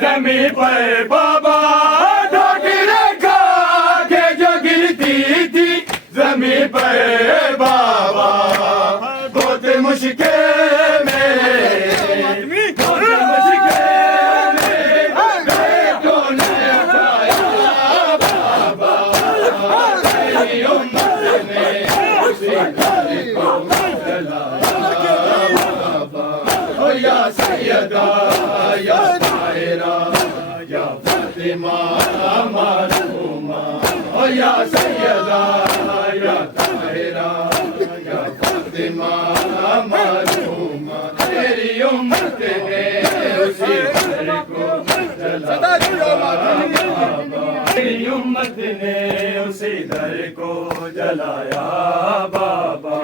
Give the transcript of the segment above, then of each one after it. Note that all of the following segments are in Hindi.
जमीन पर बाबा ढोकरे खा के जो गिरती थी जमीन पर बाबा बहुत मुश्किल में बेटों ने उठाया बाबा तेरी उम्मत ने उसी घर को जलाया बाबा ओ या सैयदा या ताहिरा या फातिमा मासूमा ओ या सैयदा या ताहिरा या फातिमा मासूमा तेरी उम्मत ने उसी घर को जलाया तेरी उम्मत ने उसी घर को जलाया बाबा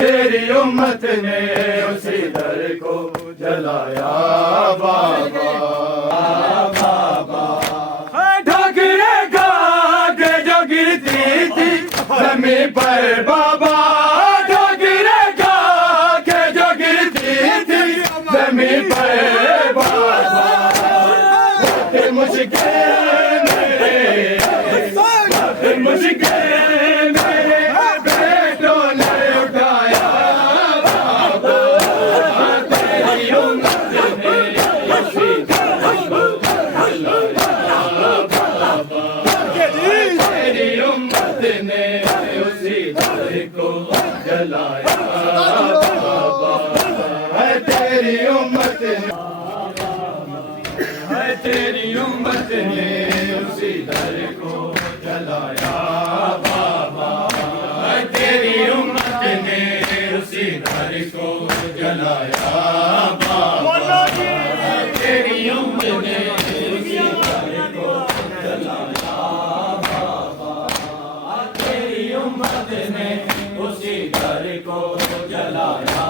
तेरी उम्मत ने उसी घर को जलाया बाबा ढोकरे खा के जो गिरती थी जमीन पर बाबा ढोकरे खा के जो गिरती थी जमीन पर बाबा मुश्किल में मुश्किल में बेटों ने उठाया बाबा तेरी उम्मत ने उसी घर को जलाया बाबा तेरी उम्मत ने उसी घर को जलाया बाबा तेरी उम्मत तेरी उम्मत ने उसी घर को जलाया बाबा तेरी उम्मत ने उसी घर को जलाया बाबा तेरी उम्मत ने उसी घर को जलाया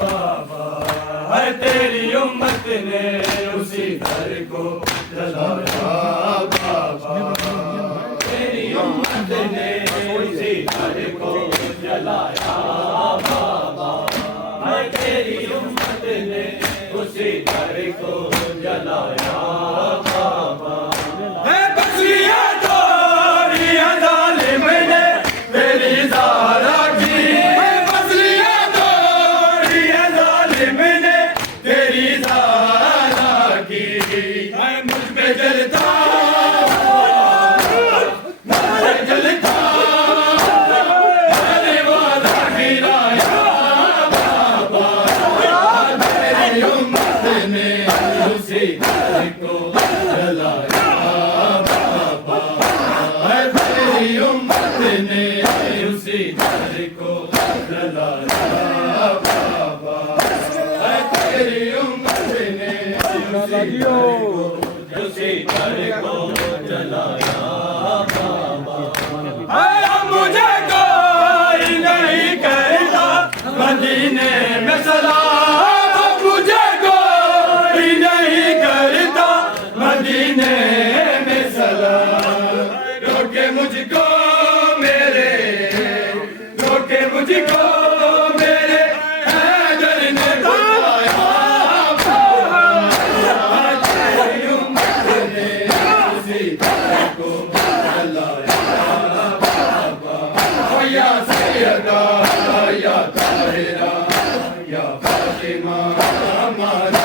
बाबा तेरी उम्मत ने उसी घर को जलाया बाबा तेरी उम्मत ने उसी घर को जलाया बाबा तेरी उम्मत ने उसी घर को जलाया बाबा तेरी उम्मत ने उसी घर को जलाया बाबा तेरी उम्मत ने उसी घर को जलाया बाबा मुझे कोई नहीं कहता मदीने में सलाम फातिमा हमारा